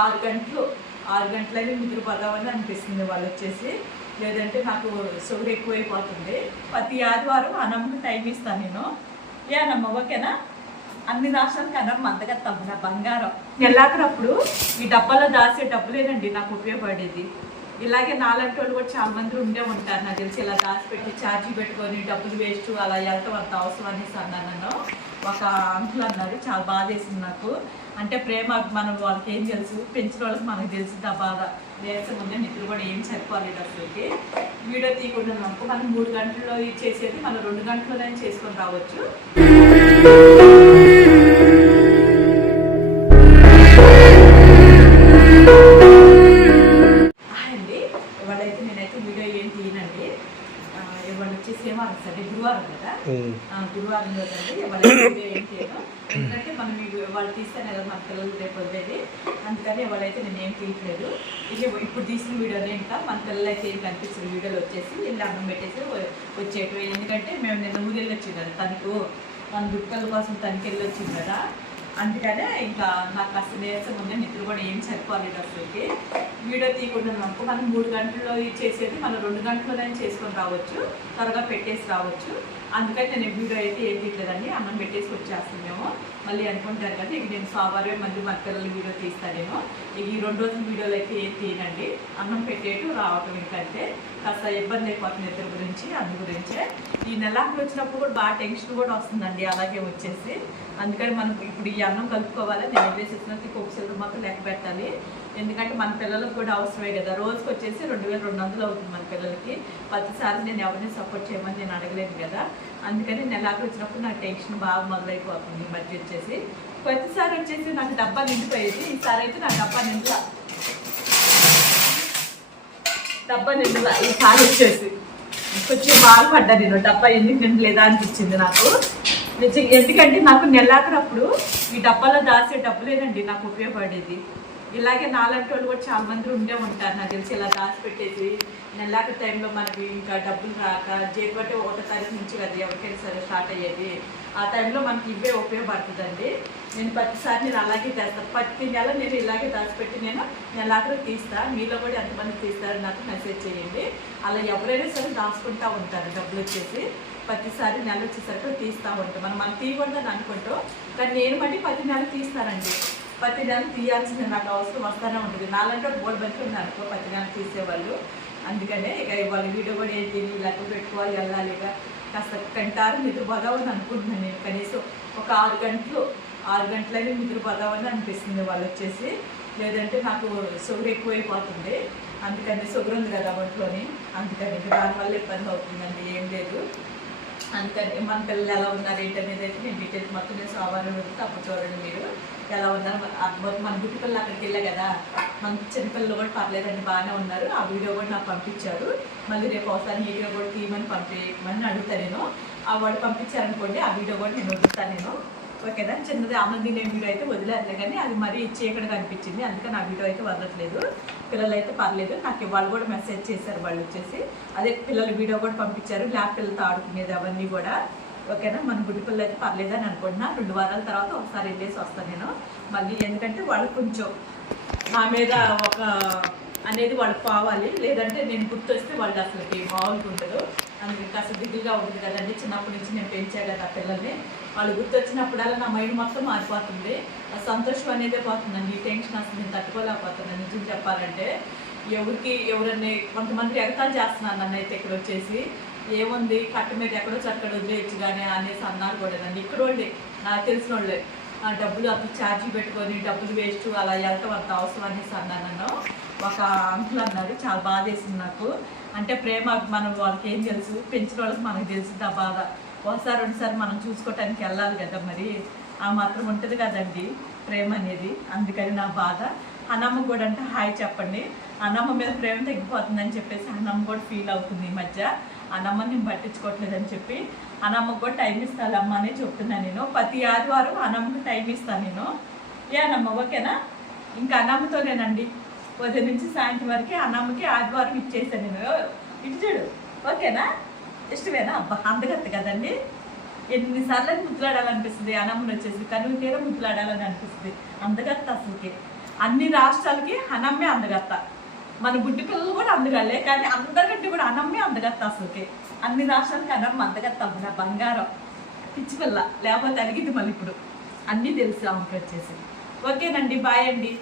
ఆరు గంటలైనా నిద్రపోదామని అనిపిస్తుంది వాళ్ళు వచ్చేసి. లేదంటే నాకు షుగర్ ఎక్కువైపోతుంది. ప్రతి ఆదివారం అన్నమ్మకి టైం ఇస్తాను నేను. ఏనమ్మ ఓకేనా? అన్ని రాష్ట్రాలకి అన్నమ్మ అంతగా తమ్మున బంగారం. వెళ్ళాకప్పుడు ఈ డబ్బాలో దాసే డబ్బులేనండి నాకు ఉపయోగపడేది. ఇలాగే నాలాంటి వాళ్ళు కూడా చాలా మంది ఉండే ఉంటారు నాకు తెలిసి. ఇలా దాచిపెట్టి ఛార్జీ పెట్టుకొని డబ్బులు వేస్ట్ అలా వెళ్తాం అంత అవసరం అనేసి అన్నాను. ఒక అంకుల్ అన్నారు, చాలా బాధ వేసింది నాకు. అంటే ప్రేమ మనం వాళ్ళకి ఏం తెలుసు, పెంచిన వాళ్ళకి మనకు తెలిసింది ఆ బాధ. వేసే ముందే నిద్ర కూడా ఏం సరిపోలేదు అసలుకి. వీడియో తీయకుండా అనుకో మనం 3 గంటల్లో చేసేది మనం 2 గంటల్లోనే చేసుకొని రావచ్చు. అండి ఇవాళైతే నేనైతే వీడియో ఏం తీయనండి. ఇవాళ వచ్చేసి ఏమో సండే గురువారం కదా, గురువారం రోజండి ఇవాళ వీడియో ఏం తీయను. ఎందుకంటే మనం వాళ్ళు తీస్తానే కదా మన పిల్లలు రేపు వదిలేది. అందుకని ఇవాళైతే నేను ఏం తీయట్లేదు. ఇది ఇప్పుడు తీసిన వీడియోనే. ఇంకా మన పిల్లలు అయితే ఏం కనిపిస్తుంది వీడియోలో వచ్చేసి ఇల్లు అన్నం పెట్టేసి వచ్చేటివి. ఎందుకంటే మేము నిన్న ఊరెళ్ళి వచ్చింది కదా తనకు, మన గుట్టల కోసం తనకి వెళ్ళి వచ్చింది కదా. అందుకనే ఇంకా నాకు అసలు నీరసం ఉంది, నిద్ర కూడా ఏం సరిపోలేదు అసలుకి. వీడియో తీయకుండా అనుకో మనం 3 గంటల్లో చేసేది మనం 2 గంటల్లోనే చేసుకొని రావచ్చు, త్వరగా పెట్టేసి రావచ్చు. అందుకని నేను వీడియో అయితే ఏం తీయలేదండి, అన్నం పెట్టేసి వచ్చేస్తున్నాము. మళ్ళీ అనుకుంటారు కదా ఇక నేను సోమవారం మళ్ళీ మా పిల్లలు వీడియో తీస్తానేమో. ఇక ఈ 2 రోజుల వీడియోలు అయితే ఏం తీయనండి, అన్నం పెట్టేటు రావటం. ఇంకంటే కాస్త ఇబ్బంది అయిపోతుంది ఇద్దరి గురించి. అందు గురించే ఈ నెలకు వచ్చినప్పుడు కూడా బాగా టెన్షన్ కూడా వస్తుందండి అలాగే వచ్చేసి. అందుకని మనం ఇప్పుడు ఈ అన్నం కలుపుకోవాలి. నేను వదిలేసేసినట్టు కొక్సిలు మాత్రం లెక్క పెట్టాలి. ఎందుకంటే మన పిల్లలకు కూడా అవసరమే కదా. రోజుకి వచ్చేసి 2200 అవుతుంది మన పిల్లలకి. ప్రతిసారి నేను ఎవరిని సపోర్ట్ చేయమని నేను అడగలేను కదా. అందుకని నెలకు వచ్చినప్పుడు నాకు టెన్షన్ బాగా మొదలైపోతుంది. ఈ మధ్య వచ్చేసి ప్రతిసారి వచ్చేసి నాకు డబ్బా నిండిపోయేది. ఈసారి అయితే నాకు డబ్బా నిండులా ఈసారి వచ్చేసి కొంచెం బాధపడ్డా నేను. డబ్బా ఎందుకు నిండలేదా అనిపించింది నాకు. ఎందుకంటే నాకు నెలాఖరప్పుడు ఈ డబ్బాలో దాసే డబ్బులేనండి నాకు ఉపయోగపడేది. ఇలాగే నాలాంటి వాళ్ళు కూడా చాలా మంది ఉండే ఉంటారు నాకు తెలిసి. ఇలా దాచిపెట్టేసి నెలాఖరు టైంలో మనకి ఇంకా డబ్బులు రాక జేబట్టి 1వ తారీఖు నుంచి కదా ఎవరికైనా సరే స్టార్ట్ అయ్యేది. ఆ టైంలో మనకి ఇవే ఉపయోగపడుతుందండి. నేను ప్రతిసారి నేను అలాగే చేస్తాను. ప్రతి నెల నేను ఇలాగే దాచిపెట్టి నేను నెలాఖరు తీస్తాను. మీలో కూడా ఎంతమంది తీస్తారు నాకు మెసేజ్ చేయండి. అలా ఎవరైనా సరే దాచుకుంటూ ఉంటారు డబ్బులు వచ్చేసి. ప్రతిసారి నెల వచ్చేసరికి తీస్తూ ఉంటాం. మనం తీయకూడదని అనుకుంటాం, కానీ నేను మళ్ళీ ప్రతి నెల తీస్తానండి. ప్రతి నెల తీయాల్సింది నాకు అవసరం వస్తూనే ఉంటుంది. నాలంటే బోర్డు బట్టి ఉంది అనుకో ప్రతి నెల తీసేవాళ్ళు. అందుకనే ఇక ఇవాళ వీడియో కూడా ఏం తిని లెక్క పెట్టుకోవాలి, వెళ్ళాలి. ఇక కాస్త గంటారు నిద్రపోదామని అనుకుంటున్నాను నేను. కనీసం ఒక 6 గంటలైనా నిద్రపోదామని అనిపిస్తుంది వాళ్ళు వచ్చేసి. లేదంటే నాకు షుగర్ ఎక్కువైపోతుంది. అందుకని షుగర్ ఉంది కదా ఒంట్లోని, అందుకని దానివల్ల ఇబ్బంది అవుతుందండి. ఏం లేదు. అందుకని మన పిల్లలు ఎలా ఉన్నారు ఏంటనేది అయితే నేను డీటెయిల్స్ మొత్తం నేను సోమవారం వెళ్తే అప్పుడు చూడండి మీరు ఎలా ఉన్నారు. మన గుట్టి పిల్లలు అక్కడికి వెళ్ళా కదా, మన చిన్నపిల్లలు కూడా పర్లేదండి బాగానే ఉన్నారు. ఆ వీడియో కూడా నాకు పంపించారు. మళ్ళీ రేపు ఒకసారి వీడియో కూడా తీయమని పంపించమని అడుగుతాను నేను. ఆ వాళ్ళు పంపించారనుకోండి ఆ వీడియో కూడా నేను వదులుతాను నేను. ఓకేనా? చిన్నది అన్నం తినే వీడియో అయితే వదిలేట్లే, కానీ అది మరీ చీకటిగా అనిపించింది. అందుకని ఆ వీడియో అయితే వదలట్లేదు. పిల్లలు అయితే పర్లేదు. నాకు వాళ్ళు కూడా మెసేజ్ చేశారు వాళ్ళు వచ్చేసి. అదే పిల్లలు వీడియో కూడా పంపించారు, ల్యాబ్ పిల్లలతో ఆడుకునేది అవన్నీ కూడా. ఓకేనా? మన గుడి పిల్లలు అయితే పర్లేదు అని అనుకుంటున్నా. 2 వారాల తర్వాత ఒకసారి వెళ్ళేసి వస్తాను నేను మళ్ళీ. ఎందుకంటే వాళ్ళు కొంచెం నా మీద ఒక అనేది వాళ్ళకి కావాలి. లేదంటే నేను గుర్తొస్తే వాళ్ళు అసలుకి మామూలుగా ఉండదు. అందుకే కాస్త దిగులుగా ఉంటుంది కదండి. చిన్నప్పటి నుంచి నేను పెంచా కదా పిల్లల్ని. వాళ్ళు గుర్తొచ్చినప్పుడల్లా నా మైండ్ మొత్తం మారిపోతుంది. ఆ సంతోషం అనేదే పోతుందండి. ఈ టెన్షన్ అసలు నేను తట్టుకోలేకపోతున్నాను నిజం చెప్పాలంటే. ఎవరన్నీ కొంతమంది ఎగతాలు చేస్తున్నాను నన్ను అయితే ఇక్కడ వచ్చేసి. ఏముంది కట్ట మీద ఎక్కడో చక్కడ వదిలేయచ్చు కానీ అనేసి అన్నారు కూడా నన్ను. ఇక్కడ వాళ్ళే నాకు తెలిసిన వాళ్ళే డబ్బులు అంత ఛార్జీ పెట్టుకొని డబ్బులు వేస్ట్ అలా వెళ్తాం అంత అవసరం అనేసి అన్నాను నన్ను. ఒక అంకుల్ అన్నారు, చాలా బాధ వేసింది నాకు. అంటే ప్రేమ మనం వాళ్ళకి ఏం తెలుసు, పెంచిన వాళ్ళకి మనకు తెలిసింది ఆ బాధ. 1-2 మనం చూసుకోవటానికి వెళ్ళాలి కదా, మరి ఆ మాత్రం ఉంటుంది కదండి ప్రేమ అనేది. అందుకని నా బాధ. అన్నమ్మ కూడా అంటే హాయ్ చెప్పండి. అన్నమ్మ మీద ప్రేమ తగ్గిపోతుందని చెప్పేసి అన్నమ్మ కూడా ఫీల్ అవుతుంది ఈ మధ్య. అన్నమ్మని నేను పట్టించుకోవట్లేదని చెప్పి అన్నమ్మకు కూడా టైం ఇస్తాను అమ్మ అనే చెప్తున్నాను నేను. ప్రతి ఆదివారం అన్నమ్మకి టైం ఇస్తాను నేను. ఏ అన్నమ్మ ఓకేనా? ఇంకా అన్నమ్మతోనేనండి ఉదయం నుంచి సాయంత్రం వరకు అన్నమ్మకి ఆదివారం ఇచ్చేసాను నేను. ఇటు చూడు ఓకేనా? ఇష్టమేనా? అబ్బా అందగత్త కదండి. ఎన్నిసార్లు ముద్దులాడాలనిపిస్తుంది అన్నమ్మని వచ్చేసి. కనుక తీర ముద్దులాడాలని అనిపిస్తుంది. అందగత్త అసలుకి. అన్ని రాష్ట్రాలకి అనమ్మే అందగత్త. మన బుడ్డి పిల్లలు కూడా అందగాలే, కానీ అందరికంటే కూడా అనమ్మే అందగత్త. అసలుకి అన్ని రాష్ట్రాలకి అనమ్మ అందగత్త. నా బంగారం పిచ్చి పిల్ల, లేకపోతే అడిగింది మళ్ళీ ఇప్పుడు అన్నీ తెలుసు ఆమెకి వచ్చేసి. ఓకేనండి, బాయ్ అండి.